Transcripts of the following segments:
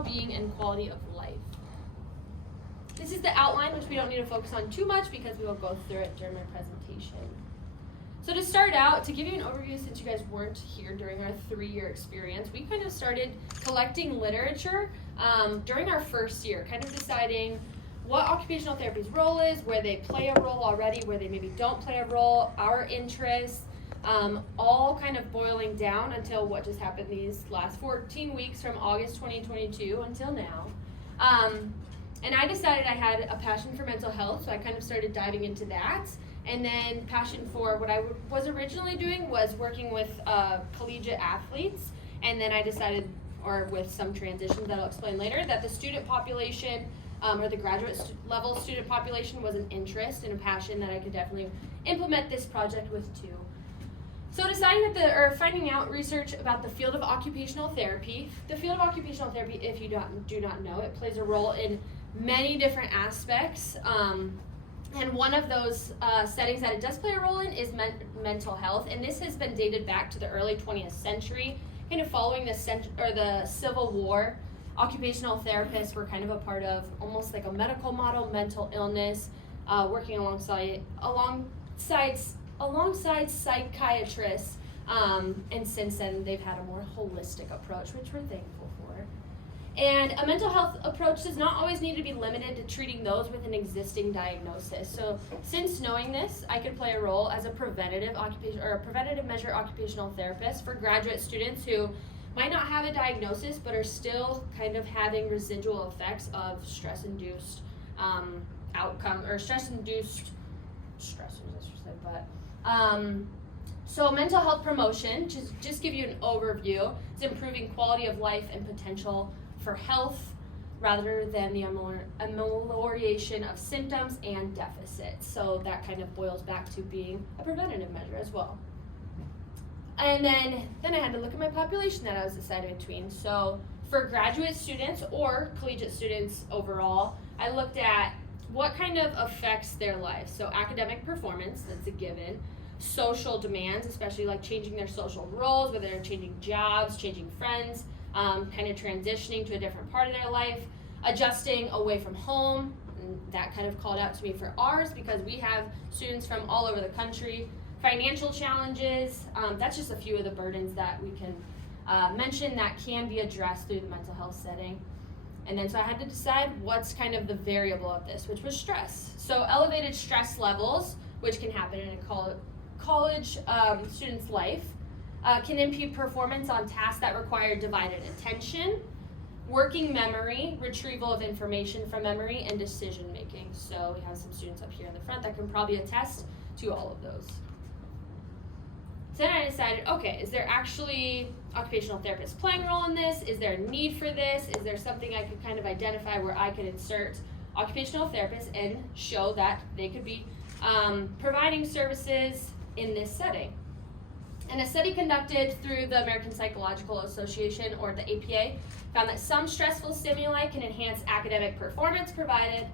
well-being and quality of life. This is the outline, which we don't need to focus on too much because we will go through it during my presentation. So to start out, to give you an overview, since you guys weren't here during our 3-year experience, we kind of started collecting literature during our first year, kind of deciding what occupational therapy's role is, where they play a role already, where they maybe don't play a role, our interests, all kind of boiling down until what just happened these last 14 weeks from August 2022 until now. And I decided I had a passion for mental health, so I kind of started diving into that. And then passion for what I was originally doing was working with collegiate athletes. And then I decided, or with some transitions that I'll explain later, that the student population or the graduate level student population was an interest and a passion that I could definitely implement this project with too. So deciding that finding out research about the field of occupational therapy. The field of occupational therapy, if you do not know, it plays a role in many different aspects. And one of those settings that it does play a role in is mental health. And this has been dated back to the early 20th century, kind of following the Civil War. Occupational therapists were kind of a part of almost like a medical model, mental illness, working alongside psychiatrists, and since then they've had a more holistic approach, which we're thankful for. And a mental health approach does not always need to be limited to treating those with an existing diagnosis. So since knowing this, I could play a role as a preventative measure occupational therapist for graduate students who might not have a diagnosis but are still kind of having residual effects of stress-induced so mental health promotion, just give you an overview, is improving quality of life and potential for health rather than the amelioration of symptoms and deficits. So that kind of boils back to being a preventative measure as well. And then I had to look at my population that I was deciding between. So for graduate students or collegiate students overall, I looked at what kind of affects their life. So academic performance, that's a given. Social demands, especially like changing their social roles, whether they're changing jobs, changing friends, kind of transitioning to a different part of their life, adjusting away from home. And that kind of called out to me for ours because we have students from all over the country. Financial challenges, that's just a few of the burdens that we can mention that can be addressed through the mental health setting. And then so I had to decide what's kind of the variable of this, which was stress. So elevated stress levels, which can happen in a college student's life, can impede performance on tasks that require divided attention, working memory, retrieval of information from memory, and decision making. So we have some students up here in the front that can probably attest to all of those. So then I decided, okay, is there actually occupational therapists playing a role in this? Is there a need for this? Is there something I could kind of identify where I could insert occupational therapists and show that they could be providing services in this setting? And a study conducted through the American Psychological Association, or the APA, found that some stressful stimuli can enhance academic performance provided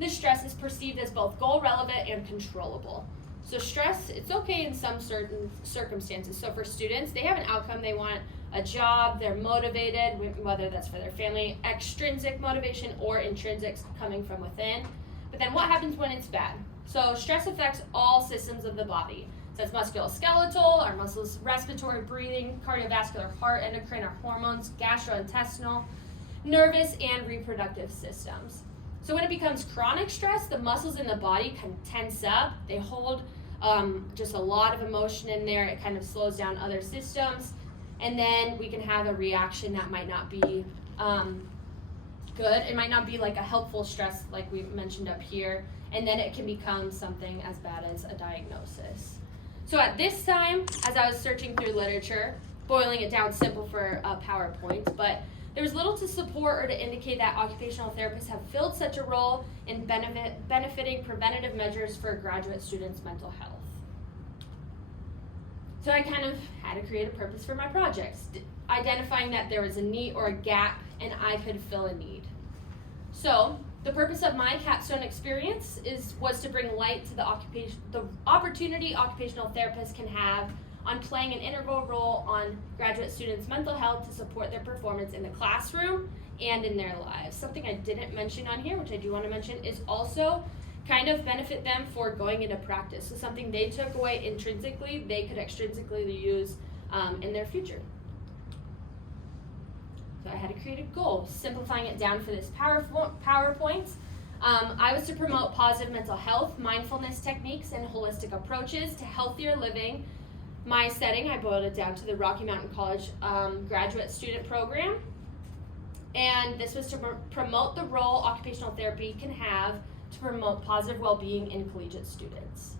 this stress is perceived as both goal relevant and controllable. So stress, it's okay in some certain circumstances. So for students, they have an outcome, they want a job, they're motivated, whether that's for their family, extrinsic motivation or intrinsic coming from within. But then what happens when it's bad? So stress affects all systems of the body. So it's musculoskeletal, our muscles, respiratory, breathing, cardiovascular, heart, endocrine, our hormones, gastrointestinal, nervous, and reproductive systems. So when it becomes chronic stress, the muscles in the body can tense up. They hold just a lot of emotion in there. It kind of slows down other systems. And then we can have a reaction that might not be good. It might not be like a helpful stress like we mentioned up here. And then it can become something as bad as a diagnosis. So at this time, as I was searching through literature, boiling it down simple for a PowerPoint, but there was little to support or to indicate that occupational therapists have filled such a role in benefiting preventative measures for graduate students' mental health. So I kind of had to create a purpose for my projects, identifying that there was a need or a gap and I could fill a need. So the purpose of my capstone experience was to bring light to the opportunity occupational therapists can have on playing an integral role on graduate students' mental health to support their performance in the classroom and in their lives. Something I didn't mention on here, which I do want to mention, is also kind of benefit them for going into practice. So something they took away intrinsically, they could extrinsically use in their future. So I had to create a goal, simplifying it down for this PowerPoint. I was to promote positive mental health, mindfulness techniques, and holistic approaches to healthier living. My setting, I boiled it down to the Rocky Mountain College graduate student program. And this was to promote the role occupational therapy can have to promote positive well-being in collegiate students.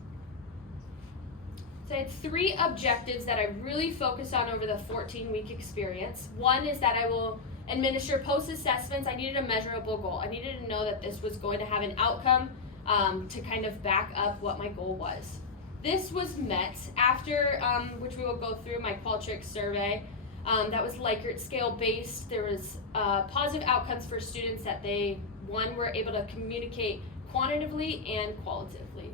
So I had 3 objectives that I really focused on over the 14-week experience. One is that I will administer post-assessments. I needed a measurable goal. I needed to know that this was going to have an outcome to kind of back up what my goal was. This was met after, which we will go through, my Qualtrics survey. That was Likert scale based. There was positive outcomes for students that they, one, were able to communicate quantitatively and qualitatively.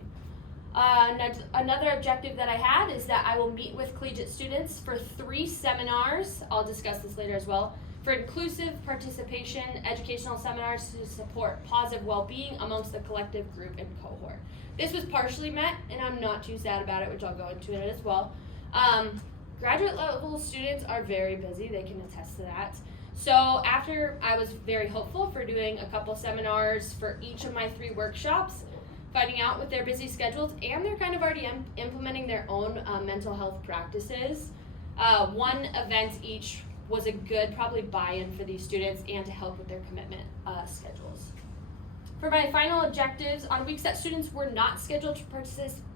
Another objective that I had is that I will meet with collegiate students for 3 seminars, I'll discuss this later as well, for inclusive participation, educational seminars to support positive well-being amongst the collective group and cohort. This was partially met, and I'm not too sad about it, which I'll go into it as well. Graduate level students are very busy, they can attest to that. So after I was very hopeful for doing a couple seminars for each of my 3 workshops, finding out with their busy schedules, and they're kind of already implementing their own mental health practices. 1 event each was a good probably buy-in for these students and to help with their commitment schedules. For my final objectives, on weeks that students were not scheduled to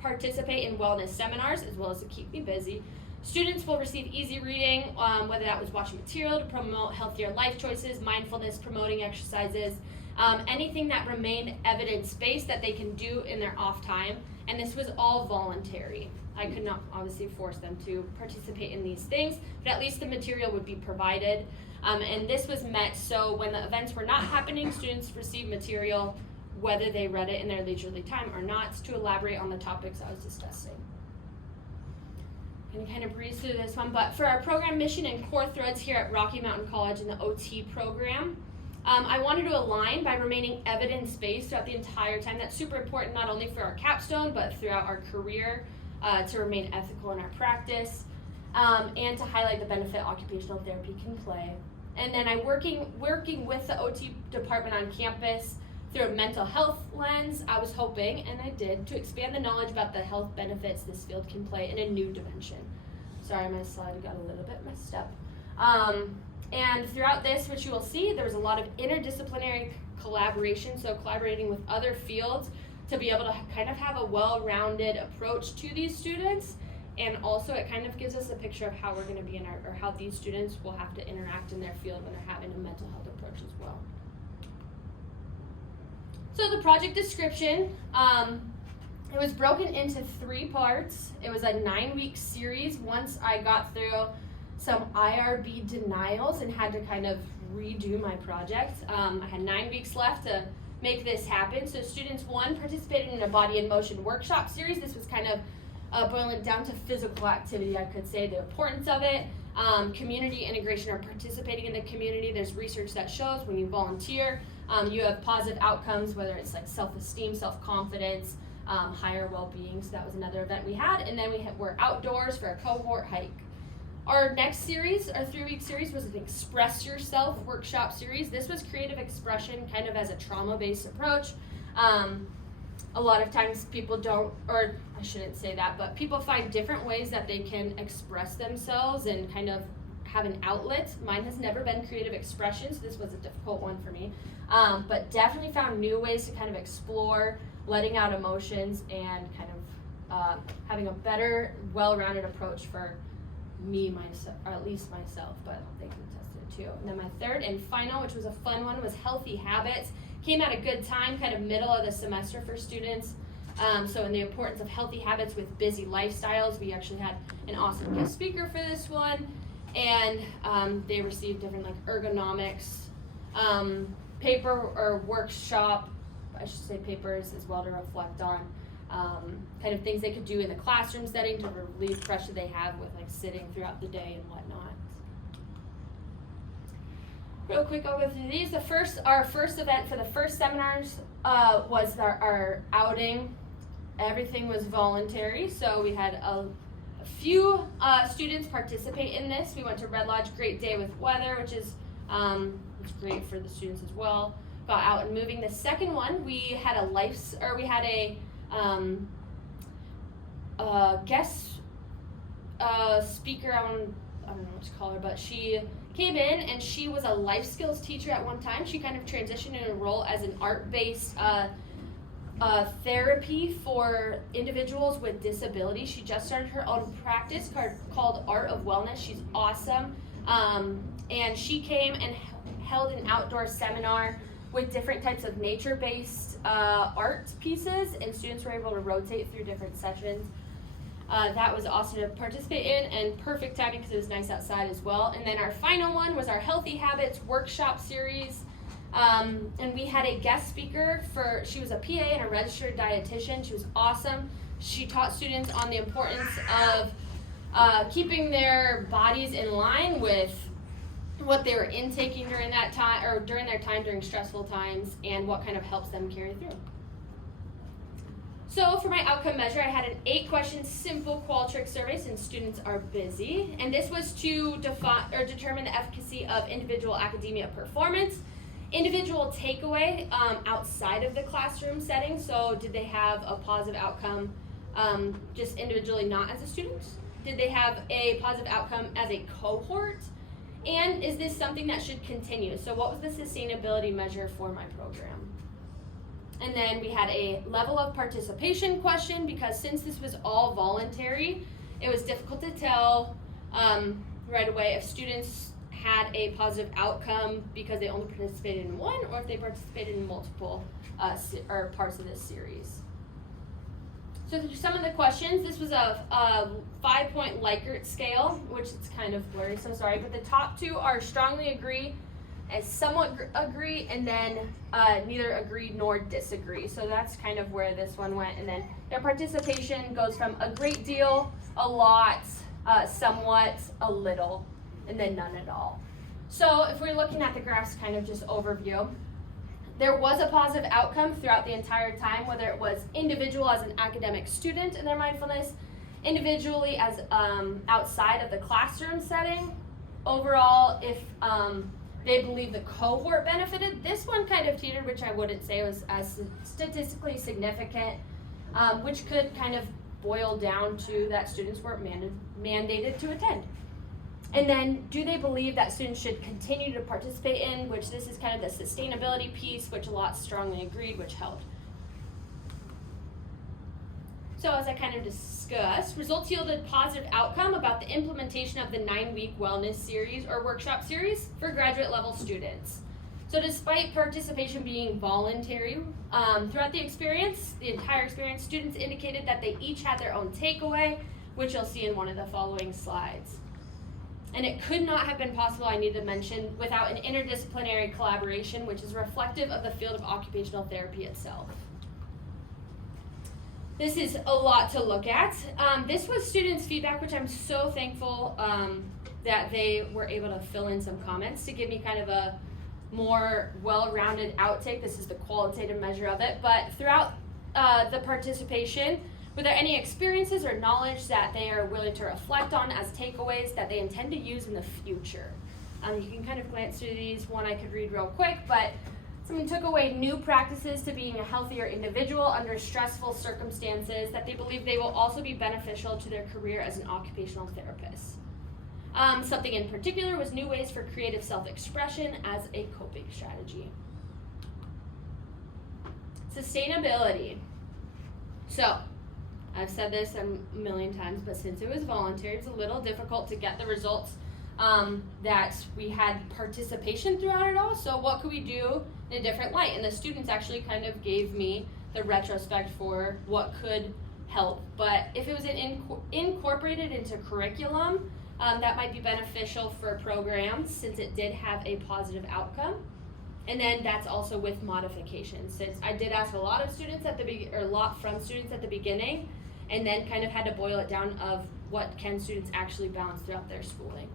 participate in wellness seminars, as well as to keep me busy, students will receive easy reading, whether that was watching material to promote healthier life choices, mindfulness, promoting exercises, anything that remained evidence-based that they can do in their off time, and this was all voluntary. I could not obviously force them to participate in these things, but at least the material would be provided. And this was met so when the events were not happening, students received material, whether they read it in their leisurely time or not, to elaborate on the topics I was discussing. I'm going to kind of breeze through this one, but for our program mission and core threads here at Rocky Mountain College in the OT program, I wanted to align by remaining evidence-based throughout the entire time. That's super important not only for our capstone, but throughout our career, to remain ethical in our practice, and to highlight the benefit occupational therapy can play. And then I'm working with the OT department on campus through a mental health lens, I was hoping, and I did, to expand the knowledge about the health benefits this field can play in a new dimension. Sorry, my slide got a little bit messed up. And throughout this, which you will see, there was a lot of interdisciplinary collaboration, so collaborating with other fields to be able to kind of have a well-rounded approach to these students, and also it kind of gives us a picture of how we're going to be in our, or how these students will have to interact in their field when they're having a mental health approach as well. So the project description, it was broken into 3 parts. It was a 9-week series once I got through some IRB denials and had to kind of redo my project. I had 9 weeks left to make this happen. So students 1 participated in a body in motion workshop series. This was kind of boiling it down to physical activity, I could say, the importance of it. Community integration, or participating in the community. There's research that shows when you volunteer, you have positive outcomes, whether it's like self-esteem, self-confidence, higher well-being. So that was another event we had. And then we're outdoors for a cohort hike. Our next series, our 3-week series, was an Express Yourself workshop series. This was creative expression kind of as a trauma-based approach. A lot of times people don't, or I shouldn't say that, but people find different ways that they can express themselves and kind of have an outlet. Mine has never been creative expression, so this was a difficult one for me. But definitely found new ways to kind of explore, letting out emotions, and kind of having a better, well-rounded approach for me, myself, or at least myself, but they can test it too. And then my 3rd and final, which was a fun one, was healthy habits. Came at a good time, kind of middle of the semester for students. So in the importance of healthy habits with busy lifestyles, we actually had an awesome guest speaker for this one, and they received different like ergonomics, paper or workshop, I should say papers as well, to reflect on kind of things they could do in the classroom setting to relieve pressure they have with like sitting throughout the day and whatnot. Real quick, I'll go through these. Our first event for the first seminars was our outing. Everything was voluntary, so we had a few students participate in this. We went to Red Lodge, great day with weather, which is it's great for the students as well. Got out and moving. The second one, we had a guest speaker. I don't know what to call her, but she came in and she was a life skills teacher at one time. She kind of transitioned in a role as an art-based therapy for individuals with disabilities. She just started her own practice called Art of Wellness. She's awesome. And she came and held an outdoor seminar with different types of nature-based art pieces, and students were able to rotate through different sessions. That was awesome to participate in, and perfect timing because it was nice outside as well. And then our final one was our Healthy Habits workshop series. And we had a guest speaker she was a PA and a registered dietitian. She was awesome. She taught students on the importance of keeping their bodies in line with what they were intaking during that time, or during their time during stressful times, and what kind of helps them carry through. So for my outcome measure, I had an 8-question simple Qualtrics survey since students are busy, and this was to determine the efficacy of individual academia performance, individual takeaway outside of the classroom setting. So did they have a positive outcome just individually, not as a student? Did they have a positive outcome as a cohort? And is this something that should continue? So what was the sustainability measure for my program? And then we had a level of participation question, because since this was all voluntary, it was difficult to tell right away if students had a positive outcome because they only participated in one, or if they participated in multiple parts of this series. So through some of the questions, this was a 5-point Likert scale, which is kind of blurry, so sorry, but the top two are strongly agree, as somewhat agree, and then neither agree nor disagree. So that's kind of where this one went. And then their participation goes from a great deal, a lot, somewhat, a little, and then none at all. So if we're looking at the graphs, kind of just overview, there was a positive outcome throughout the entire time, whether it was individual as an academic student in their mindfulness, individually as outside of the classroom setting. Overall, if they believe the cohort benefited, this one kind of teetered, which I wouldn't say was as statistically significant, which could kind of boil down to that students weren't mandated to attend. And then, do they believe that students should continue to participate in, which this is kind of the sustainability piece, which a lot strongly agreed, which helped. So as I kind of discussed, results yielded positive outcome about the implementation of the 9-week wellness series or workshop series for graduate level students. So despite participation being voluntary, throughout the entire experience, students indicated that they each had their own takeaway, which you'll see in one of the following slides. And it could not have been possible, I need to mention, without an interdisciplinary collaboration, which is reflective of the field of occupational therapy itself. This is a lot to look at. This was students' feedback, which I'm so thankful that they were able to fill in some comments to give me kind of a more well-rounded outtake. This is the qualitative measure of it. But throughout the participation, were there any experiences or knowledge that they are willing to reflect on as takeaways that they intend to use in the future? You can kind of glance through these. One I could read real quick, but someone took away new practices to being a healthier individual under stressful circumstances that they believe they will also be beneficial to their career as an occupational therapist. Something in particular was new ways for creative self-expression as a coping strategy. Sustainability. So, I've said this a million times, but since it was voluntary, it's a little difficult to get the results that we had participation throughout it all. So what could we do in a different light? And the students actually kind of gave me the retrospect for what could help. But if it was incorporated into curriculum, that might be beneficial for programs since it did have a positive outcome. And then that's also with modifications, since I did ask a lot from students at the beginning, and then kind of had to boil it down of what can students actually balance throughout their schooling.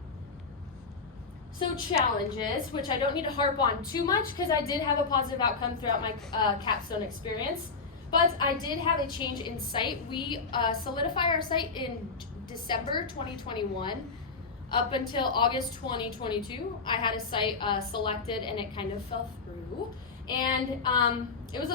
So challenges, which I don't need to harp on too much because I did have a positive outcome throughout my capstone experience, but I did have a change in site. We solidify our site in December 2021. Up until August 2022, I had a site selected and it kind of fell through. And it was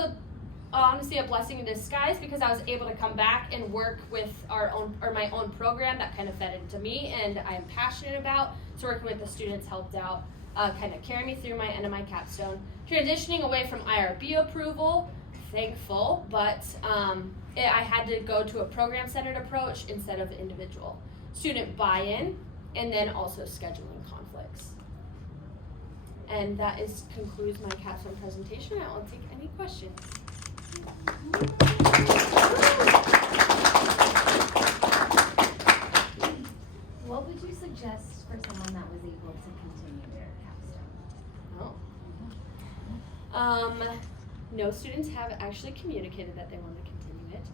honestly a blessing in disguise because I was able to come back and work with my own program that kind of fed into me and I am passionate about. So working with the students helped out kind of carry me through my end of my capstone. Transitioning away from IRB approval, thankful, but I had to go to a program-centered approach instead of individual. Student buy-in, and then also scheduling conflicts. And that concludes my capstone presentation. I will take any questions. What would you suggest for someone that was able to continue their capstone? No students have actually communicated that they want to continue it,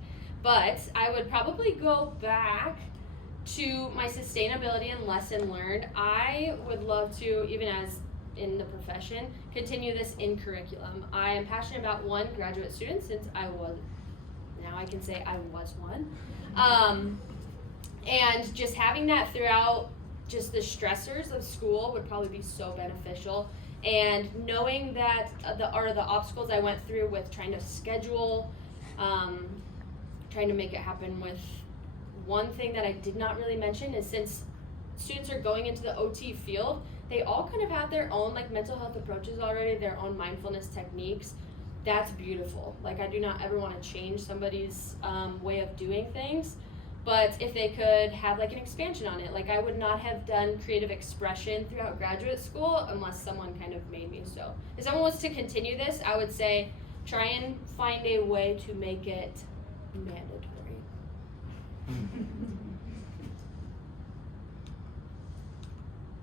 but I would probably go back to my sustainability and lesson learned. I would love to, even as in the profession, continue this in curriculum. I am passionate about graduate students since now I can say I was one. And just having that throughout just the stressors of school would probably be so beneficial. And knowing that the obstacles I went through with trying to schedule, trying to make it happen with one thing that I did not really mention is since students are going into the OT field, they all kind of have their own mental health approaches already, their own mindfulness techniques. That's beautiful. I do not ever want to change somebody's way of doing things, but if they could have an expansion on it, I would not have done creative expression throughout graduate school unless someone kind of made me so. If someone was to continue this, I would say try and find a way to make it mandatory.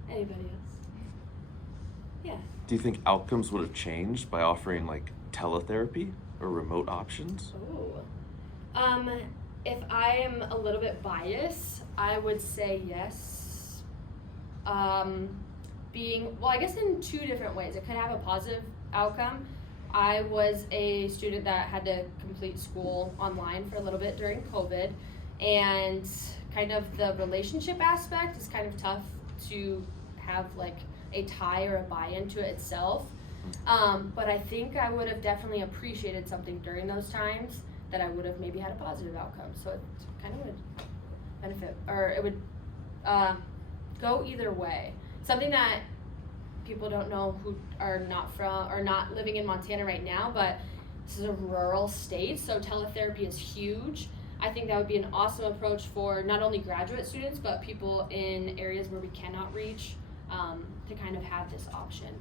Anybody else? Yeah. Do you think outcomes would have changed by offering teletherapy or remote options? Oh. If I am a little bit biased, I would say yes. I guess in two different ways. It could have a positive outcome. I was a student that had to complete school online for a little bit during COVID, and kind of the relationship aspect is kind of tough to have a tie or a buy-in to it itself. But I think I would have definitely appreciated something during those times that I would have maybe had a positive outcome. So it kind of would benefit, or it would go either way. Something that people don't know who are not living in Montana right now, but this is a rural state, so teletherapy is huge. I think that would be an awesome approach for not only graduate students, but people in areas where we cannot reach, to kind of have this option.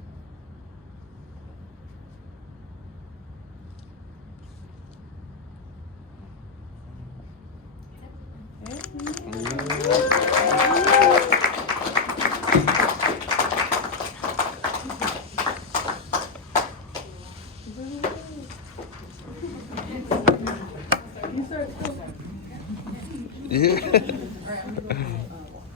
Yeah.